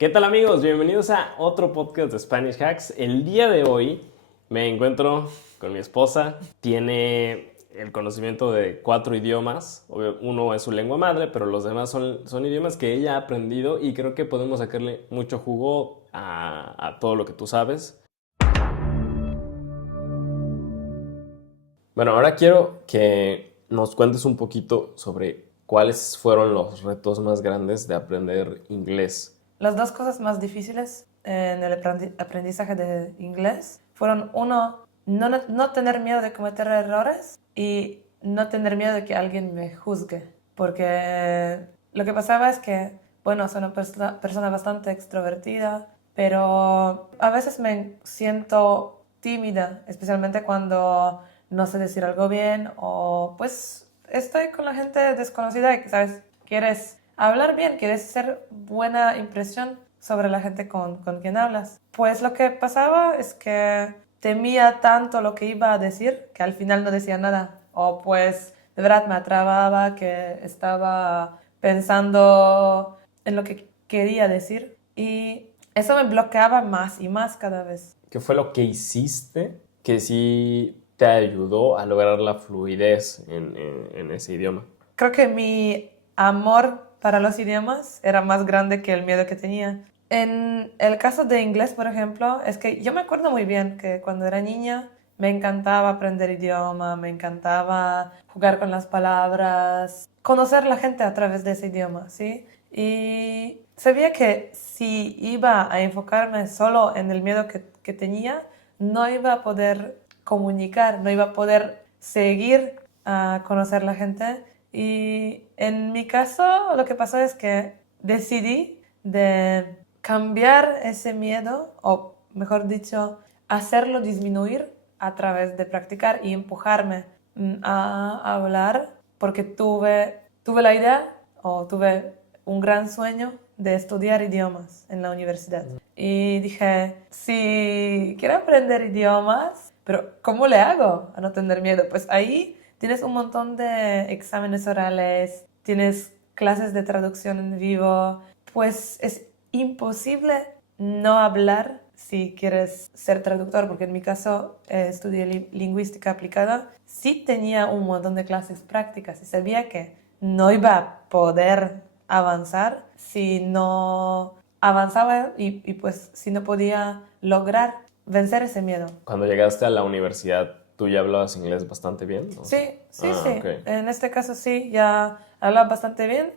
¿Qué tal amigos? Bienvenidos a otro podcast de Spanish Hacks. El día de hoy me encuentro con mi esposa. Tiene el conocimiento de 4 idiomas. Uno es su lengua madre, pero los demás son idiomas que ella ha aprendido y creo que podemos sacarle mucho jugo a todo lo que tú sabes. Bueno, ahora quiero que nos cuentes un poquito sobre cuáles fueron los retos más grandes de aprender inglés. Las dos cosas más difíciles en el aprendizaje de inglés fueron, uno, no tener miedo de cometer errores y no tener miedo de que alguien me juzgue. Porque lo que pasaba es que, bueno, soy una persona bastante extrovertida, pero a veces me siento tímida, especialmente cuando no sé decir algo bien o pues estoy con la gente desconocida y, ¿sabes? Quieres hablar bien, quieres hacer buena impresión sobre la gente con quien hablas. Pues lo que pasaba es que temía tanto lo que iba a decir que al final no decía nada. O pues de verdad me atrababa, que estaba pensando en lo que quería decir y eso me bloqueaba más y más cada vez. ¿Qué fue lo que hiciste que sí te ayudó a lograr la fluidez en ese idioma? Creo que mi amor para los idiomas era más grande que el miedo que tenía. En el caso de inglés, por ejemplo, es que yo me acuerdo muy bien que cuando era niña me encantaba aprender idioma, me encantaba jugar con las palabras, conocer la gente a través de ese idioma, ¿sí? Y sabía que si iba a enfocarme solo en el miedo que tenía, no iba a poder comunicar, no iba a poder seguir a conocer la gente. Y en mi caso, lo que pasó es que decidí de cambiar ese miedo, o mejor dicho, hacerlo disminuir a través de practicar y empujarme a hablar, porque tuve la idea o tuve un gran sueño de estudiar idiomas en la universidad. Y dije, si quiero aprender idiomas, pero ¿cómo le hago a no tener miedo? Pues ahí tienes un montón de exámenes orales, tienes clases de traducción en vivo, pues es imposible no hablar si quieres ser traductor, porque en mi caso estudié lingüística aplicada, sí tenía un montón de clases prácticas y sabía que no iba a poder avanzar si no avanzaba y pues si no podía lograr vencer ese miedo. Cuando llegaste a la universidad, ¿tú ya hablabas inglés bastante bien? ¿O sea? Sí. Ok. En este caso sí, ya hablaba bastante bien,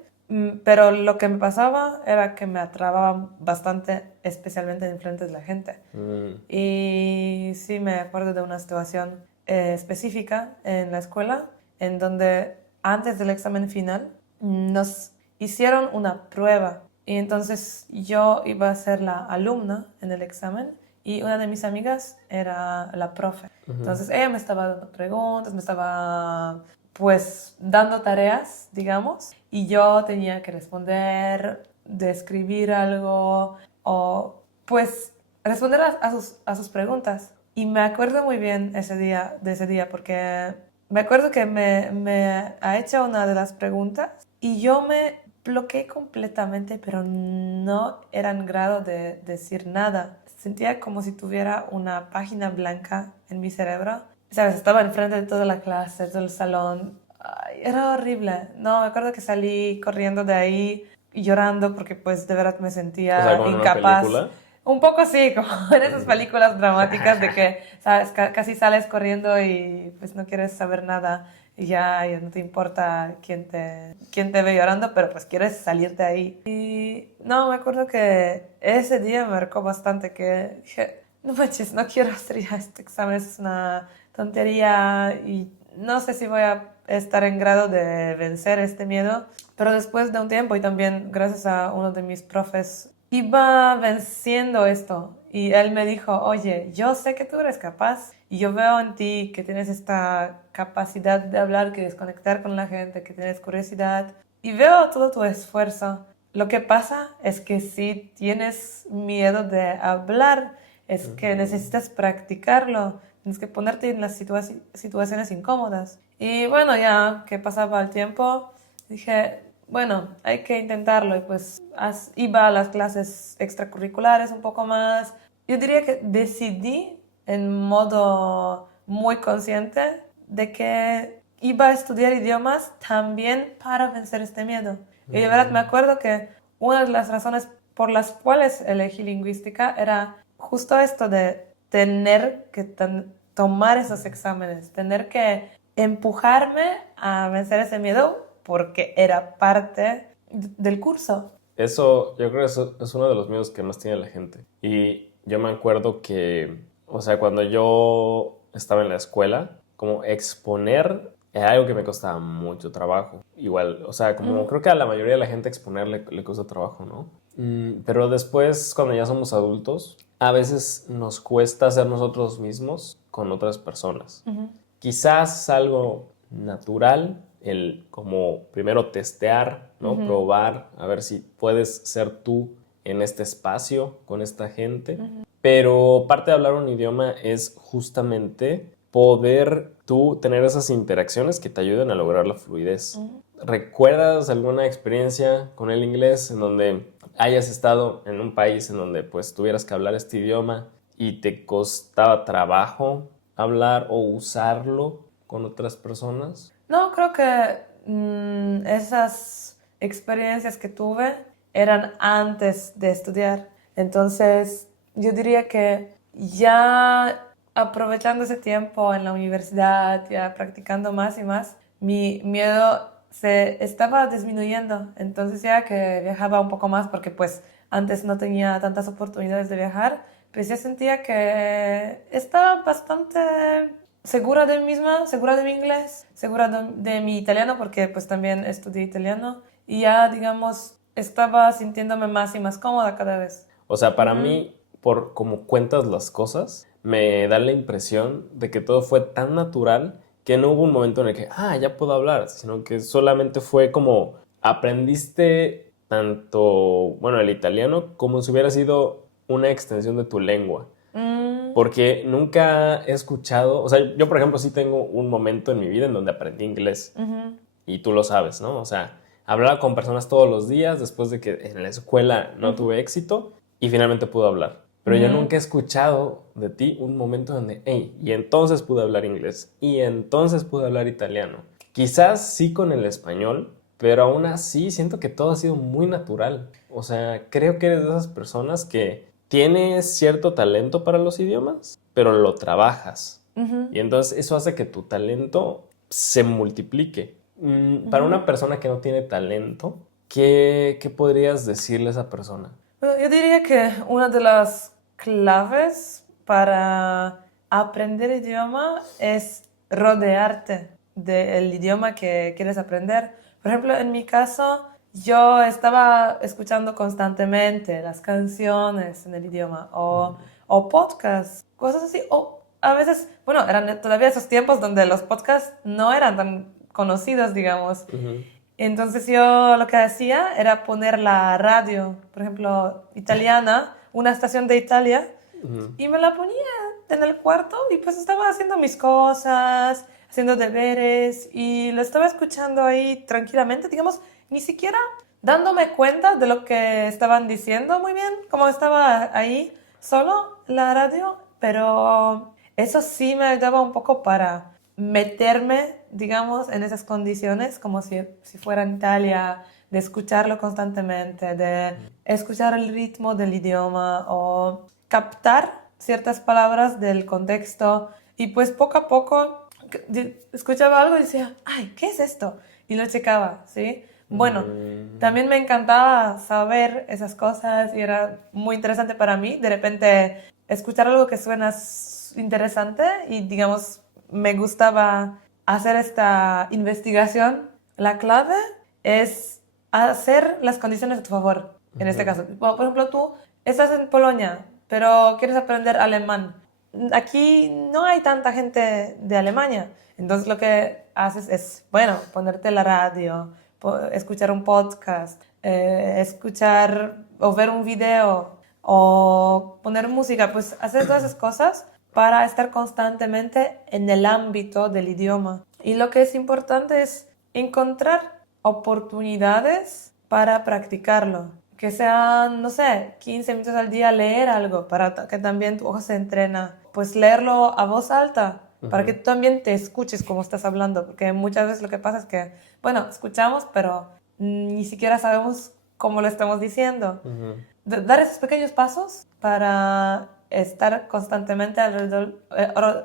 pero lo que me pasaba era que me atrababa bastante, especialmente en frente de la gente. Mm. Y sí me acuerdo de una situación específica en la escuela, en donde antes del examen final nos hicieron una prueba. Y entonces yo iba a ser la alumna en el examen y una de mis amigas era la profe. Entonces ella me estaba dando preguntas, me estaba pues dando tareas, digamos, y yo tenía que responder, describir algo o pues responder a sus preguntas. Y me acuerdo muy bien de ese día, porque me acuerdo que me ha hecho una de las preguntas y yo me bloqueé completamente, pero no era en grado de decir nada. Sentía como si tuviera una página blanca en mi cerebro. ¿Sabes? Estaba enfrente de toda la clase, todo el salón. Ay, era horrible. No, me acuerdo que salí corriendo de ahí y llorando porque pues de verdad me O sea, sentía como en una incapaz. película. Un poco así, como en esas películas dramáticas de que, ¿sabes? Casi sales corriendo y pues no quieres saber nada y ya no te importa quién te ve llorando, pero pues quieres salir de ahí. Y no, me acuerdo que ese día me marcó bastante, que dije, no manches, no quiero hacer ya este examen, es una tontería y no sé si voy a estar en grado de vencer este miedo, pero después de un tiempo y también gracias a uno de mis profes, iba venciendo esto y él me dijo, oye, yo sé que tú eres capaz y yo veo en ti que tienes esta capacidad de hablar, que desconectar con la gente, que tienes curiosidad y veo todo tu esfuerzo. Lo que pasa es que si tienes miedo de hablar, es que necesitas practicarlo, tienes que ponerte en las situaciones incómodas. Y bueno, ya que pasaba el tiempo, dije, bueno, hay que intentarlo y pues iba a las clases extracurriculares un poco más. Yo diría que decidí en modo muy consciente de que iba a estudiar idiomas también para vencer este miedo. Y de verdad me acuerdo que una de las razones por las cuales elegí lingüística era justo esto de tener que tomar esos exámenes, tener que empujarme a vencer ese miedo porque era parte del curso. Eso, yo creo que eso es uno de los miedos que más tiene la gente. Y yo me acuerdo que, o sea, cuando yo estaba en la escuela, como exponer era algo que me costaba mucho trabajo. Igual, o sea, como creo que a la mayoría de la gente exponer le cuesta trabajo, ¿no? Pero después, cuando ya somos adultos, a veces nos cuesta ser nosotros mismos con otras personas. Quizás algo natural, el como primero testear, ¿no? Probar, a ver si puedes ser tú en este espacio con esta gente. Pero parte de hablar un idioma es justamente poder tú tener esas interacciones que te ayuden a lograr la fluidez. ¿Recuerdas alguna experiencia con el inglés en donde hayas estado en un país en donde pues tuvieras que hablar este idioma y te costaba trabajo hablar o usarlo con otras personas? No, creo que esas experiencias que tuve eran antes de estudiar. Entonces, yo diría que ya aprovechando ese tiempo en la universidad, ya practicando más y más, mi miedo se estaba disminuyendo. Entonces, ya que viajaba un poco más, porque pues antes no tenía tantas oportunidades de viajar, pues ya sentía que estaba bastante segura de mí misma, segura de mi inglés, segura de mi italiano, porque pues también estudié italiano y ya, digamos, estaba sintiéndome más y más cómoda cada vez. O sea, para mí, por cómo cuentas las cosas, me da la impresión de que todo fue tan natural que no hubo un momento en el que, ya puedo hablar, sino que solamente fue como aprendiste tanto, bueno, el italiano como si hubiera sido una extensión de tu lengua. Porque nunca he escuchado, o sea, yo por ejemplo sí tengo un momento en mi vida en donde aprendí inglés y tú lo sabes, ¿no? O sea, hablaba con personas todos los días después de que en la escuela no tuve éxito y finalmente pude hablar. Pero yo nunca he escuchado de ti un momento donde, hey, y entonces pude hablar inglés y entonces pude hablar italiano. Quizás sí con el español, pero aún así siento que todo ha sido muy natural. O sea, creo que eres de esas personas que tienes cierto talento para los idiomas, pero lo trabajas. Y entonces eso hace que tu talento se multiplique. Para una persona que no tiene talento, ¿qué podrías decirle a esa persona? Bueno, yo diría que una de las claves para aprender idioma es rodearte del idioma que quieres aprender. Por ejemplo, en mi caso, yo estaba escuchando constantemente las canciones en el idioma o podcasts, cosas así. O a veces, bueno, eran todavía esos tiempos donde los podcasts no eran tan conocidos, digamos. Entonces yo lo que hacía era poner la radio, por ejemplo, italiana, una estación de Italia, y me la ponía en el cuarto y pues estaba haciendo mis cosas, haciendo deberes y lo estaba escuchando ahí tranquilamente, digamos, ni siquiera dándome cuenta de lo que estaban diciendo muy bien, como estaba ahí solo la radio, pero eso sí me ayudaba un poco para meterme, digamos, en esas condiciones, como si fuera en Italia, de escucharlo constantemente, de escuchar el ritmo del idioma o captar ciertas palabras del contexto. Y pues poco a poco escuchaba algo y decía, ay, ¿qué es esto? Y lo checaba, ¿sí? Bueno, también me encantaba saber esas cosas y era muy interesante para mí de repente escuchar algo que suena interesante y digamos me gustaba hacer esta investigación. La clave es hacer las condiciones a tu favor, en este caso. Por ejemplo, tú estás en Polonia, pero quieres aprender alemán. Aquí no hay tanta gente de Alemania, entonces lo que haces es, bueno, ponerte la radio, escuchar un podcast, escuchar o ver un video o poner música, pues hacer todas esas cosas para estar constantemente en el ámbito del idioma. Y lo que es importante es encontrar oportunidades para practicarlo. Que sean, no sé, 15 minutos al día leer algo para que también tu ojo se entrena. Pues leerlo a voz alta para que tú también te escuches como estás hablando. Porque muchas veces lo que pasa es que, bueno, escuchamos, pero ni siquiera sabemos cómo lo estamos diciendo. Dar esos pequeños pasos para estar constantemente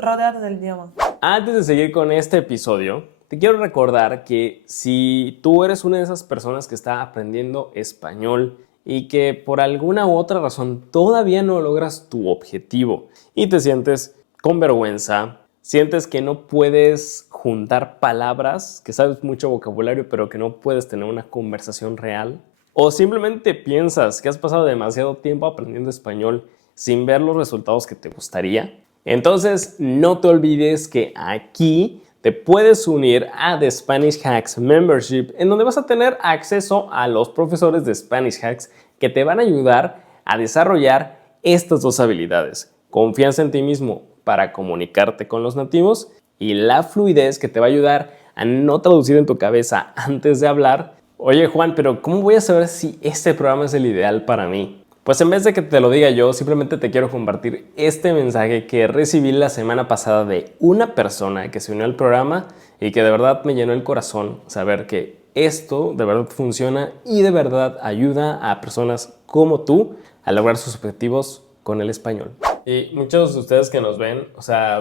rodeado del idioma. Antes de seguir con este episodio, te quiero recordar que si tú eres una de esas personas que está aprendiendo español y que por alguna u otra razón todavía no logras tu objetivo y te sientes con vergüenza, sientes que no puedes juntar palabras, que sabes mucho vocabulario pero que no puedes tener una conversación real, o simplemente piensas que has pasado demasiado tiempo aprendiendo español sin ver los resultados que te gustaría, entonces no te olvides que aquí te puedes unir a The Spanish Hacks Membership, en donde vas a tener acceso a los profesores de Spanish Hacks que te van a ayudar a desarrollar estas dos habilidades: confianza en ti mismo para comunicarte con los nativos y la fluidez que te va a ayudar a no traducir en tu cabeza antes de hablar. Oye Juan, pero ¿cómo voy a saber si este programa es el ideal para mí? Pues en vez de que te lo diga yo, simplemente te quiero compartir este mensaje que recibí la semana pasada de una persona que se unió al programa y que de verdad me llenó el corazón saber que esto de verdad funciona y de verdad ayuda a personas como tú a lograr sus objetivos con el español. Y muchos de ustedes que nos ven,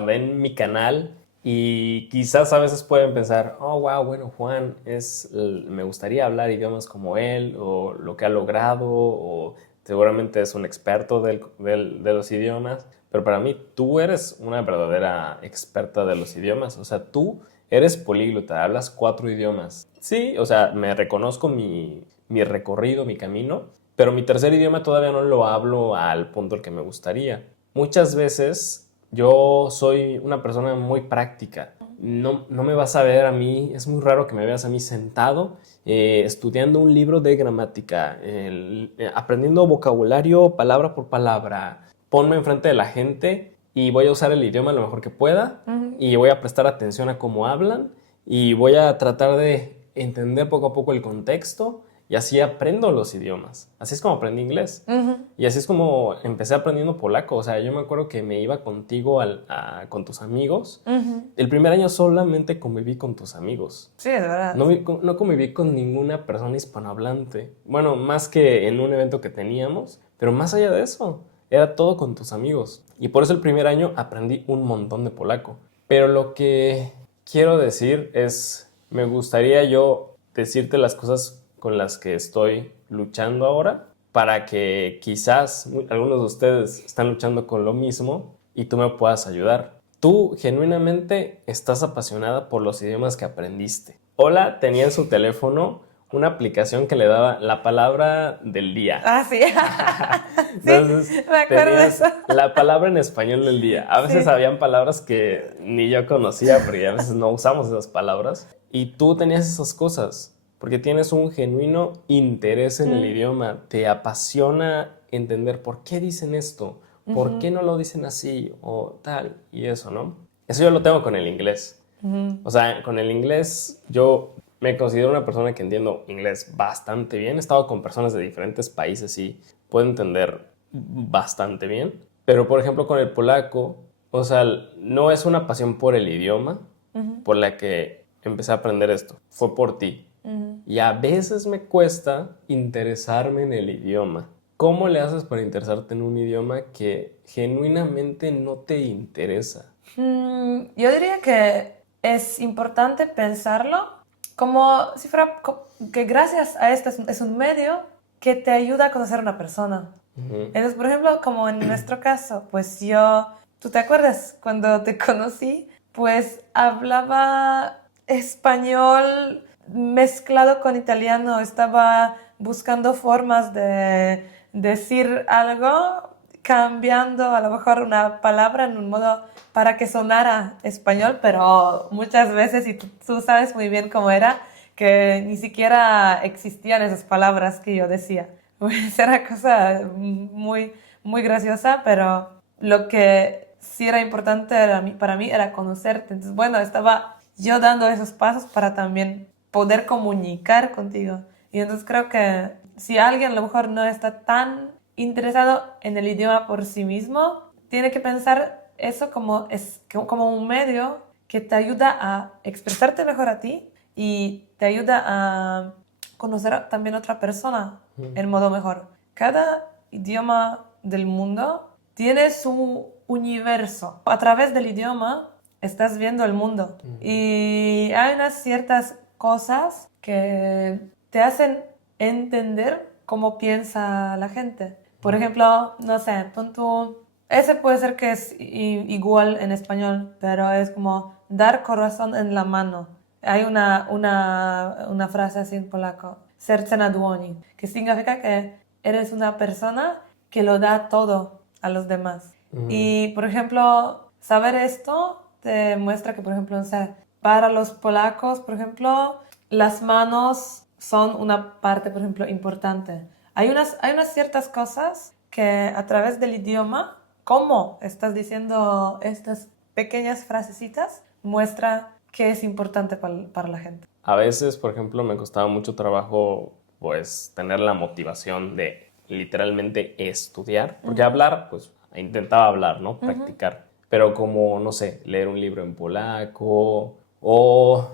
ven mi canal y quizás a veces pueden pensar, oh wow, bueno, Juan, me gustaría hablar idiomas como él, o lo que ha logrado, o seguramente es un experto de los idiomas, pero para mí tú eres una verdadera experta de los idiomas. O sea, tú eres políglota, hablas 4 idiomas. Sí, o sea, me reconozco mi recorrido, mi camino, pero mi tercer idioma todavía no lo hablo al punto al que me gustaría. Muchas veces yo soy una persona muy práctica. No me vas a ver a mí, es muy raro que me veas a mí sentado estudiando un libro de gramática, aprendiendo vocabulario palabra por palabra. Ponme enfrente de la gente y voy a usar el idioma lo mejor que pueda y voy a prestar atención a cómo hablan y voy a tratar de entender poco a poco el contexto. Y así aprendo los idiomas. Así es como aprendí inglés. Y así es como empecé aprendiendo polaco. O sea, yo me acuerdo que me iba contigo con tus amigos. El primer año solamente conviví con tus amigos. Sí, es verdad. No conviví con ninguna persona hispanohablante. Bueno, más que en un evento que teníamos. Pero más allá de eso, era todo con tus amigos. Y por eso el primer año aprendí un montón de polaco. Pero lo que quiero decir es, me gustaría yo decirte las cosas con las que estoy luchando ahora, para que quizás algunos de ustedes están luchando con lo mismo y tú me puedas ayudar. Tú genuinamente estás apasionada por los idiomas que aprendiste. Ola tenía en su teléfono una aplicación que le daba la palabra del día. Ah, sí. Entonces, sí, me acuerdo de eso. La palabra en español del día. A veces habían palabras que ni yo conocía porque a veces no usamos esas palabras. Y tú tenías esas cosas porque tienes un genuino interés en el idioma. Te apasiona entender por qué dicen esto, por qué no lo dicen así o tal y eso, ¿no? Eso yo lo tengo con el inglés. O sea, con el inglés yo me considero una persona que entiendo inglés bastante bien. He estado con personas de diferentes países y puedo entender bastante bien. Pero, por ejemplo, con el polaco, o sea, no es una pasión por el idioma por la que empecé a aprender esto. Fue por ti. Y a veces me cuesta interesarme en el idioma. ¿Cómo le haces para interesarte en un idioma que genuinamente no te interesa? Yo diría que es importante pensarlo como si fuera que gracias a esto es un medio que te ayuda a conocer a una persona. Entonces, por ejemplo, como en nuestro caso, pues ¿tú te acuerdas? Cuando te conocí, pues hablaba español mezclado con italiano. Estaba buscando formas de decir algo, cambiando a lo mejor una palabra en un modo para que sonara español, pero muchas veces, y tú sabes muy bien cómo era, que ni siquiera existían esas palabras que yo decía. Pues era cosa muy, muy graciosa, pero lo que sí era importante para mí era conocerte. Entonces, bueno, estaba yo dando esos pasos para también poder comunicar contigo. Y entonces creo que si alguien a lo mejor no está tan interesado en el idioma por sí mismo, tiene que pensar eso como un medio que te ayuda a expresarte mejor a ti y te ayuda a conocer también a otra persona en modo mejor. Cada idioma del mundo tiene su universo. A través del idioma estás viendo el mundo. Y hay unas ciertas cosas que te hacen entender cómo piensa la gente. Por ejemplo, no sé, pon tú... Ese puede ser que es igual en español, pero es como dar corazón en la mano. Hay una frase así en polaco, serce na dłoni, que significa que eres una persona que lo da todo a los demás. Y, por ejemplo, saber esto te muestra que, por ejemplo, no sé, para los polacos, por ejemplo, las manos son una parte, por ejemplo, importante. Hay unas ciertas cosas que a través del idioma, cómo estás diciendo estas pequeñas frasecitas, muestra que es importante para la gente. A veces, por ejemplo, me costaba mucho trabajo, pues, tener la motivación de literalmente estudiar, porque hablar, pues, intentaba hablar, ¿no? Practicar. Pero como, no sé, leer un libro en polaco o,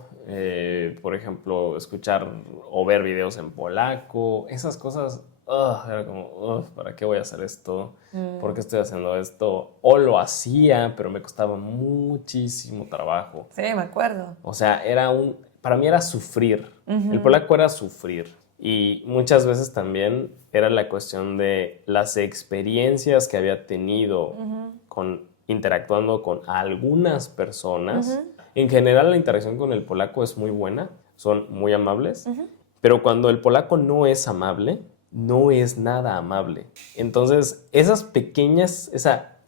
por ejemplo, escuchar o ver videos en polaco, esas cosas, era como, ¿para qué voy a hacer esto? ¿Por qué estoy haciendo esto? O lo hacía, pero me costaba muchísimo trabajo. Sí, me acuerdo. O sea, para mí era sufrir. El polaco era sufrir. Y muchas veces también era la cuestión de las experiencias que había tenido interactuando con algunas personas. En general, la interacción con el polaco es muy buena, son muy amables, pero cuando el polaco no es amable, no es nada amable. Entonces, esas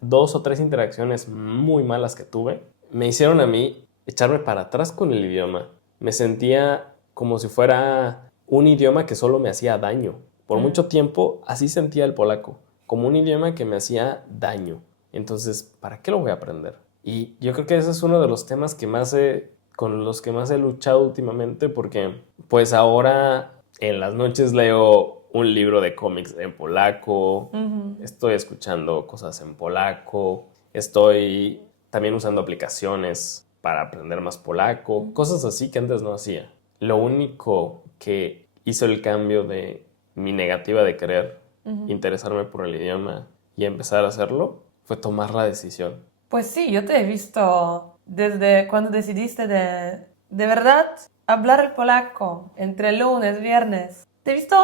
2 o 3 interacciones muy malas que tuve, me hicieron a mí echarme para atrás con el idioma. Me sentía como si fuera un idioma que solo me hacía daño. Por mucho tiempo así sentía el polaco, como un idioma que me hacía daño. Entonces, ¿para qué lo voy a aprender? Y yo creo que ese es uno de los temas con los que más he luchado últimamente, porque pues ahora en las noches leo un libro de cómics en polaco, estoy escuchando cosas en polaco, estoy también usando aplicaciones para aprender más polaco, cosas así que antes no hacía. Lo único que hizo el cambio de mi negativa de querer interesarme por el idioma y empezar a hacerlo fue tomar la decisión. Pues sí, yo te he visto desde cuando decidiste de verdad hablar el polaco entre lunes, viernes. Te he visto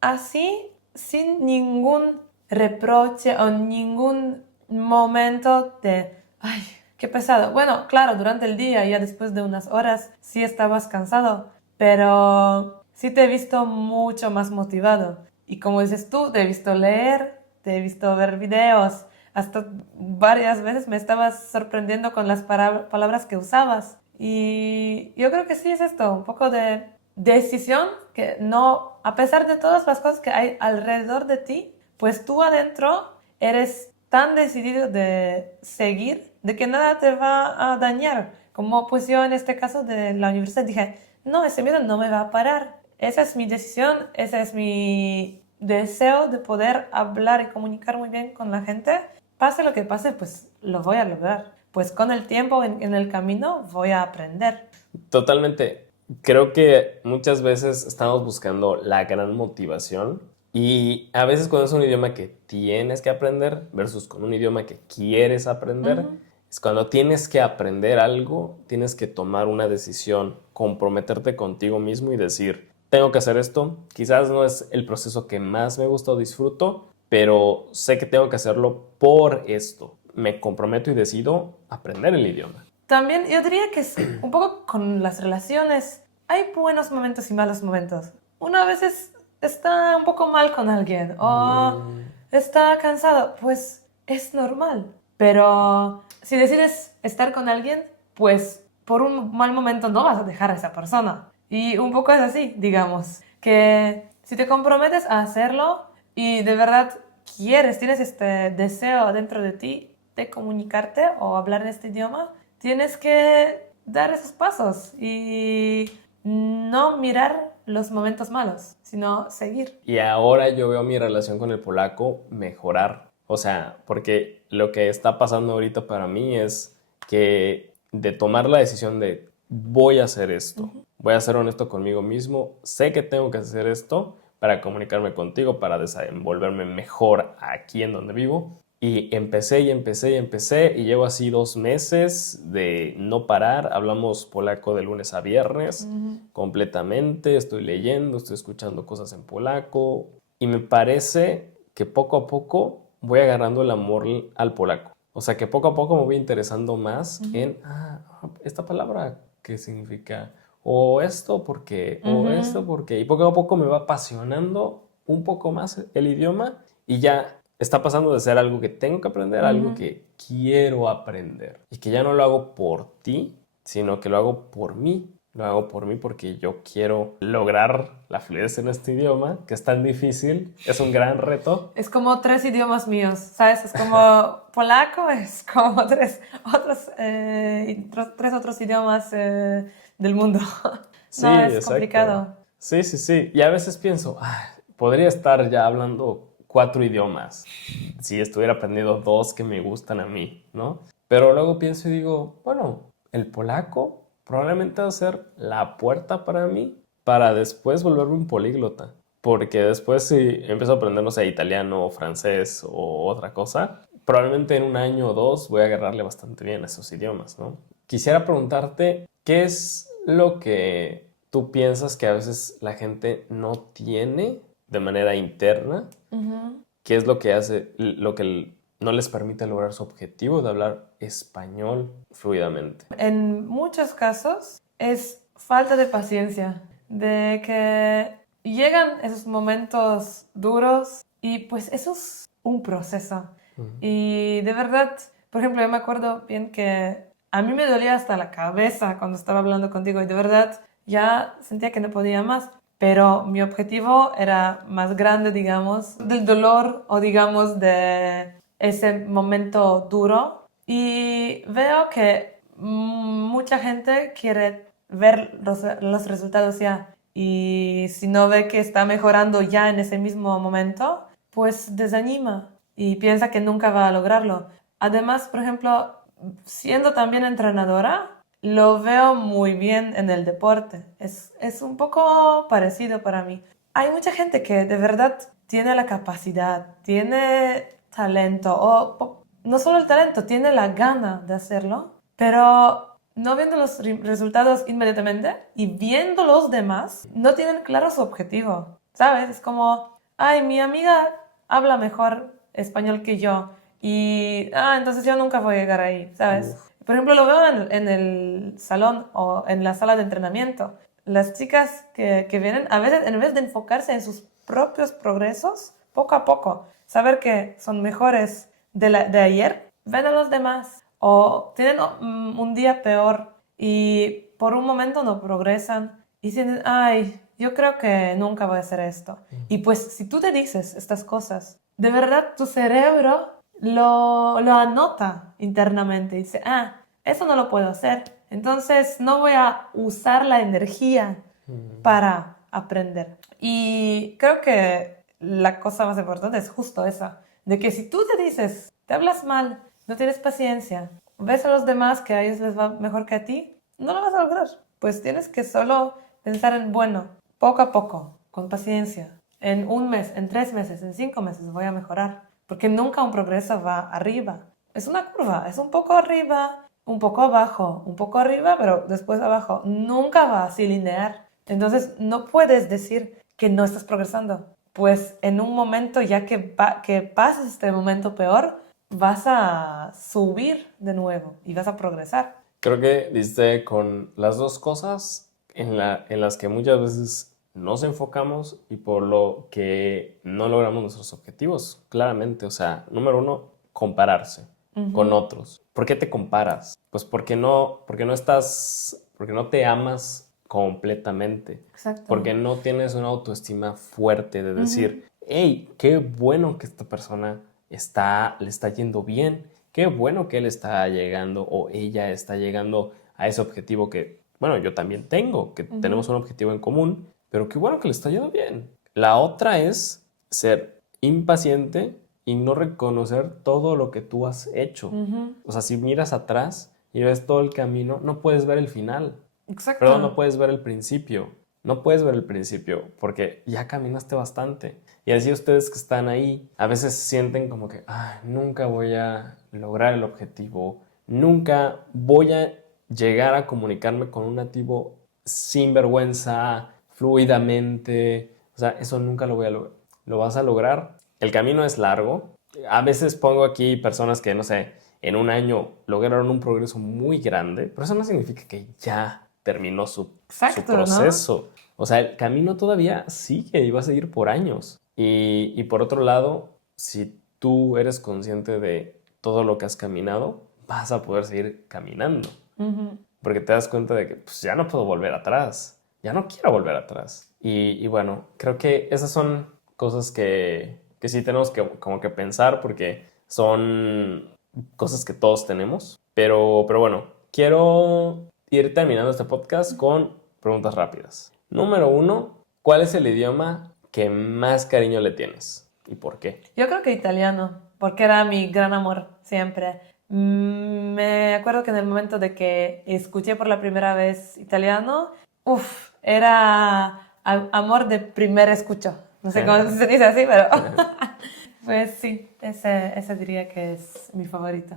así, sin ningún reproche o ningún momento de, ay, qué pesado. Bueno, claro, durante el día, ya después de unas horas, sí estabas cansado, pero sí te he visto mucho más motivado. Y como dices tú, te he visto leer, te he visto ver videos. Hasta varias veces me estabas sorprendiendo con las palabras que usabas. Y yo creo que sí es esto, un poco de decisión, que no, a pesar de todas las cosas que hay alrededor de ti, pues tú adentro eres tan decidido de seguir, de que nada te va a dañar. Como pues yo en este caso de la universidad dije, no, ese miedo no me va a parar. Esa es mi decisión, ese es mi deseo de poder hablar y comunicar muy bien con la gente. Pase lo que pase, pues lo voy a lograr. Pues con el tiempo en el camino voy a aprender. Totalmente. Creo que muchas veces estamos buscando la gran motivación y a veces cuando es un idioma que tienes que aprender versus con un idioma que quieres aprender, es cuando tienes que aprender algo, tienes que tomar una decisión, comprometerte contigo mismo y decir, tengo que hacer esto. Quizás no es el proceso que más me gusta o disfruto, pero sé que tengo que hacerlo por esto. Me comprometo y decido aprender el idioma. También yo diría que es un poco con las relaciones. Hay buenos momentos y malos momentos. Uno a veces está un poco mal con alguien o está cansado. Pues es normal. Pero si decides estar con alguien, pues por un mal momento no vas a dejar a esa persona. Y un poco es así, digamos. Que si te comprometes a hacerlo y de verdad tienes este deseo dentro de ti de comunicarte o hablar en este idioma, tienes que dar esos pasos y no mirar los momentos malos, sino seguir. Y ahora yo veo mi relación con el polaco mejorar. O sea, porque lo que está pasando ahorita para mí es que de tomar la decisión de voy a hacer esto, voy a ser honesto conmigo mismo, sé que tengo que hacer esto para comunicarme contigo, para desenvolverme mejor aquí en donde vivo. Y empecé y empecé y empecé y llevo así 2 meses de no parar. Hablamos polaco de lunes a viernes completamente. Estoy leyendo, estoy escuchando cosas en polaco y me parece que poco a poco voy agarrando el amor al polaco. O sea que poco a poco me voy interesando más en esta palabra, ¿qué significa? O esto porque, o esto porque. Y poco a poco me va apasionando un poco más el idioma y ya está pasando de ser algo que tengo que aprender a algo que quiero aprender. Y que ya no lo hago por ti, sino que lo hago por mí. Lo hago por mí porque yo quiero lograr la fluidez en este idioma, que es tan difícil, es un gran reto. Es como 3 idiomas míos, ¿sabes? Es como polaco, es como tres otros idiomas del mundo. Sí, No, es exacto. complicado. Sí, sí, sí. Y a veces pienso, podría estar ya hablando 4 idiomas si estuviera aprendiendo 2 que me gustan a mí, ¿no? Pero luego pienso y digo, bueno, el polaco probablemente va a ser la puerta para mí para después volverme un políglota. Porque después si empiezo a aprender, no sé, italiano, francés o otra cosa, probablemente en un año o 2 voy a agarrarle bastante bien a esos idiomas, ¿no? Quisiera preguntarte, ¿qué es lo que tú piensas que a veces la gente no tiene de manera interna? ¿Qué es lo que hace, lo que no les permite lograr su objetivo de hablar español fluidamente? En muchos casos es falta de paciencia, de que llegan esos momentos duros y pues eso es un proceso. Y de verdad, por ejemplo, yo me acuerdo bien que a mí me dolía hasta la cabeza cuando estaba hablando contigo y de verdad ya sentía que no podía más. Pero mi objetivo era más grande, digamos, del dolor o digamos de ese momento duro. Y veo que mucha gente quiere ver los resultados ya. Y si no ve que está mejorando ya en ese mismo momento, pues desanima y piensa que nunca va a lograrlo. Además, por ejemplo, siendo también entrenadora, lo veo muy bien en el deporte. Es un poco parecido para mí. Hay mucha gente que de verdad tiene la capacidad, tiene talento, o no solo el talento, tiene la gana de hacerlo, pero no viendo los resultados inmediatamente y viendo los demás, no tienen claro su objetivo. ¿Sabes? Es como, ay, mi amiga habla mejor español que yo y, entonces yo nunca voy a llegar ahí, ¿sabes? Por ejemplo, lo veo en el salón o en la sala de entrenamiento. Las chicas que vienen, a veces en vez de enfocarse en sus propios progresos, poco a poco, saber que son mejores de ayer, ven a los demás o tienen un día peor y por un momento no progresan y dicen, ay, yo creo que nunca voy a hacer esto. Y pues si tú te dices estas cosas, de verdad tu cerebro lo anota internamente y dice, eso no lo puedo hacer. Entonces no voy a usar la energía para aprender. Y creo que la cosa más importante es justo esa, de que si tú te dices, te hablas mal, no tienes paciencia, ves a los demás que a ellos les va mejor que a ti, no lo vas a lograr. Pues tienes que solo pensar en, bueno, poco a poco, con paciencia. En un mes, en 3 meses, en 5 meses voy a mejorar. Porque nunca un progreso va arriba. Es una curva, es un poco arriba, un poco abajo, un poco arriba, pero después abajo. Nunca va así lineal. Entonces no puedes decir que no estás progresando. Pues en un momento, ya que pases este momento peor, vas a subir de nuevo y vas a progresar. Creo que diste con las dos cosas en las que muchas veces nos enfocamos y por lo que no logramos nuestros objetivos, claramente. O sea, número uno, compararse con otros. ¿Por qué te comparas? Pues porque no te amas completamente. Exacto. Porque no tienes una autoestima fuerte de decir, hey, qué bueno que esta persona le está yendo bien. Qué bueno que él está llegando o ella está llegando a ese objetivo que bueno, yo también tengo, que tenemos un objetivo en común, pero qué bueno que le está yendo bien. La otra es ser impaciente y no reconocer todo lo que tú has hecho. O sea, si miras atrás y ves todo el camino, no puedes ver el final. Exacto. Perdón, no puedes ver el principio. No puedes ver el principio porque ya caminaste bastante. Y así ustedes que están ahí, a veces sienten como que, ay, nunca voy a lograr el objetivo, nunca voy a llegar a comunicarme con un nativo sin vergüenza, fluidamente. O sea, eso nunca lo voy a lograr. Lo vas a lograr. El camino es largo. A veces pongo aquí personas que, no sé, en un año lograron un progreso muy grande, pero eso no significa que ya terminó su proceso. ¿No? O sea, el camino todavía sigue y va a seguir por años. Y por otro lado, si tú eres consciente de todo lo que has caminado, vas a poder seguir caminando. Porque te das cuenta de que pues, ya no puedo volver atrás. Ya no quiero volver atrás. Y bueno, creo que esas son cosas que sí tenemos que como que pensar porque son cosas que todos tenemos. Pero bueno, quiero ir terminando este podcast con preguntas rápidas. Número 1, ¿cuál es el idioma que más cariño le tienes? ¿Y por qué? Yo creo que italiano, porque era mi gran amor siempre. Me acuerdo que en el momento de que escuché por la primera vez italiano, era amor de primera escucha. No sé cómo se dice así, pero pues sí, ese diría que es mi favorito.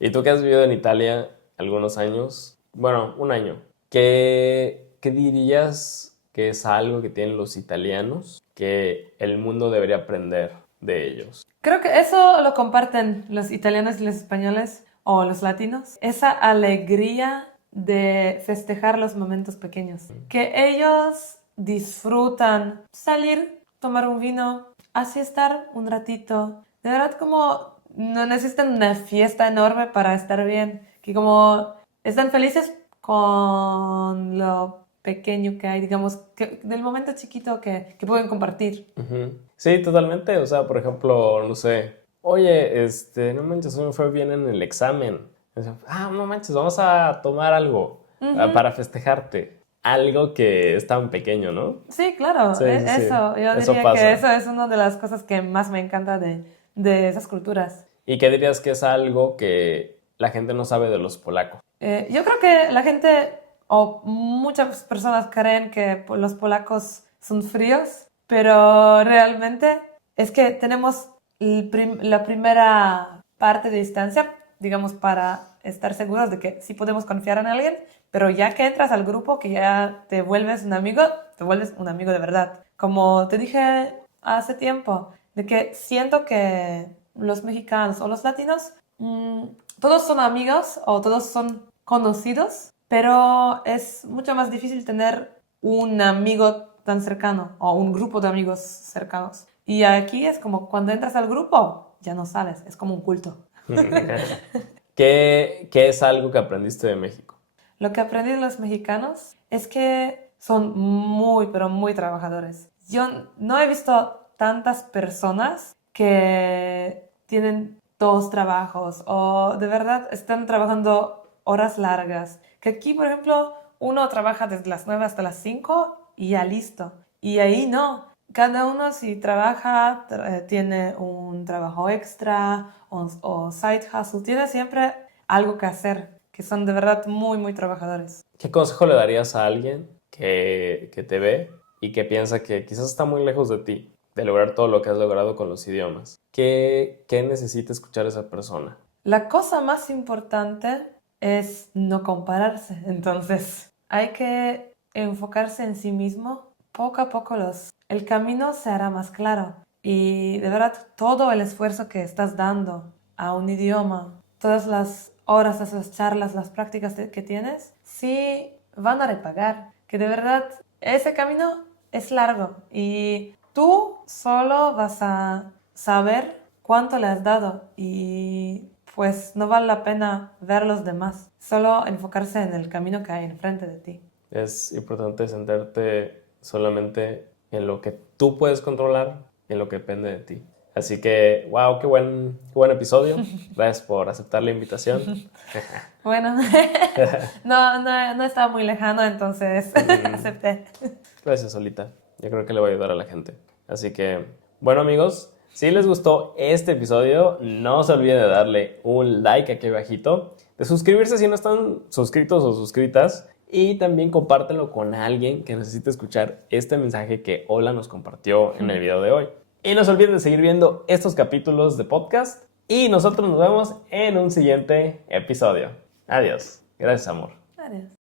¿Y tú que has vivido en Italia algunos años? Bueno, un año. ¿Qué dirías que es algo que tienen los italianos que el mundo debería aprender de ellos? Creo que eso lo comparten los italianos y los españoles o los latinos. Esa alegría de festejar los momentos pequeños. Que ellos disfrutan salir, tomar un vino, así estar un ratito. De verdad como no necesitan una fiesta enorme para estar bien. Que como están felices con lo pequeño que hay, digamos, que del momento chiquito que pueden compartir. Sí, totalmente. O sea, por ejemplo, no sé, oye, no manches, hoy me fue bien en el examen. No manches, vamos a tomar algo para festejarte. Algo que es tan pequeño, ¿no? Sí, claro, Sí. eso. Yo Eso diría pasa. que eso es una de las cosas que más me encanta de esas culturas. ¿Y qué dirías que es algo que la gente no sabe de los polacos? Yo creo que la gente o muchas personas creen que los polacos son fríos, pero realmente es que tenemos la primera parte de distancia, digamos, para estar seguros de que sí podemos confiar en alguien, pero ya que entras al grupo, que ya te vuelves un amigo de verdad. Como te dije hace tiempo, de que siento que los mexicanos o los latinos, todos son amigos o todos son conocidos, pero es mucho más difícil tener un amigo tan cercano o un grupo de amigos cercanos. Y aquí es como cuando entras al grupo, ya no sales, es como un culto. ¿Qué es algo que aprendiste de México? Lo que aprendí de los mexicanos es que son muy, pero muy trabajadores. Yo no he visto tantas personas que tienen 2 trabajos o de verdad están trabajando horas largas. Que aquí, por ejemplo, uno trabaja desde las 9 hasta las 5 y ya listo. Y ahí no. Cada uno si trabaja, tiene un trabajo extra o side hustle, tiene siempre algo que hacer, que son de verdad muy, muy trabajadores. ¿Qué consejo le darías a alguien que te ve y que piensa que quizás está muy lejos de ti, de lograr todo lo que has logrado con los idiomas? ¿Qué necesita escuchar esa persona? La cosa más importante es no compararse. Entonces, hay que enfocarse en sí mismo. Poco a poco el camino se hará más claro. Y de verdad, todo el esfuerzo que estás dando a un idioma, todas las horas, esas charlas, las prácticas que tienes, sí van a repagar. Que de verdad, ese camino es largo y tú solo vas a saber cuánto le has dado y pues no vale la pena ver los demás, solo enfocarse en el camino que hay enfrente de ti. Es importante centrarte solamente en lo que tú puedes controlar, en lo que depende de ti. Así que, wow, qué buen episodio. Gracias por aceptar la invitación. Bueno, no estaba muy lejano, entonces acepté. Gracias, Solita. Yo creo que le voy a ayudar a la gente. Así que, bueno, amigos, si les gustó este episodio, no se olviden de darle un like aquí abajito, de suscribirse si no están suscritos o suscritas, y también compártelo con alguien que necesite escuchar este mensaje que Ola nos compartió en el video de hoy. Y no se olviden de seguir viendo estos capítulos de podcast, y nosotros nos vemos en un siguiente episodio. Adiós. Gracias, amor. Adiós.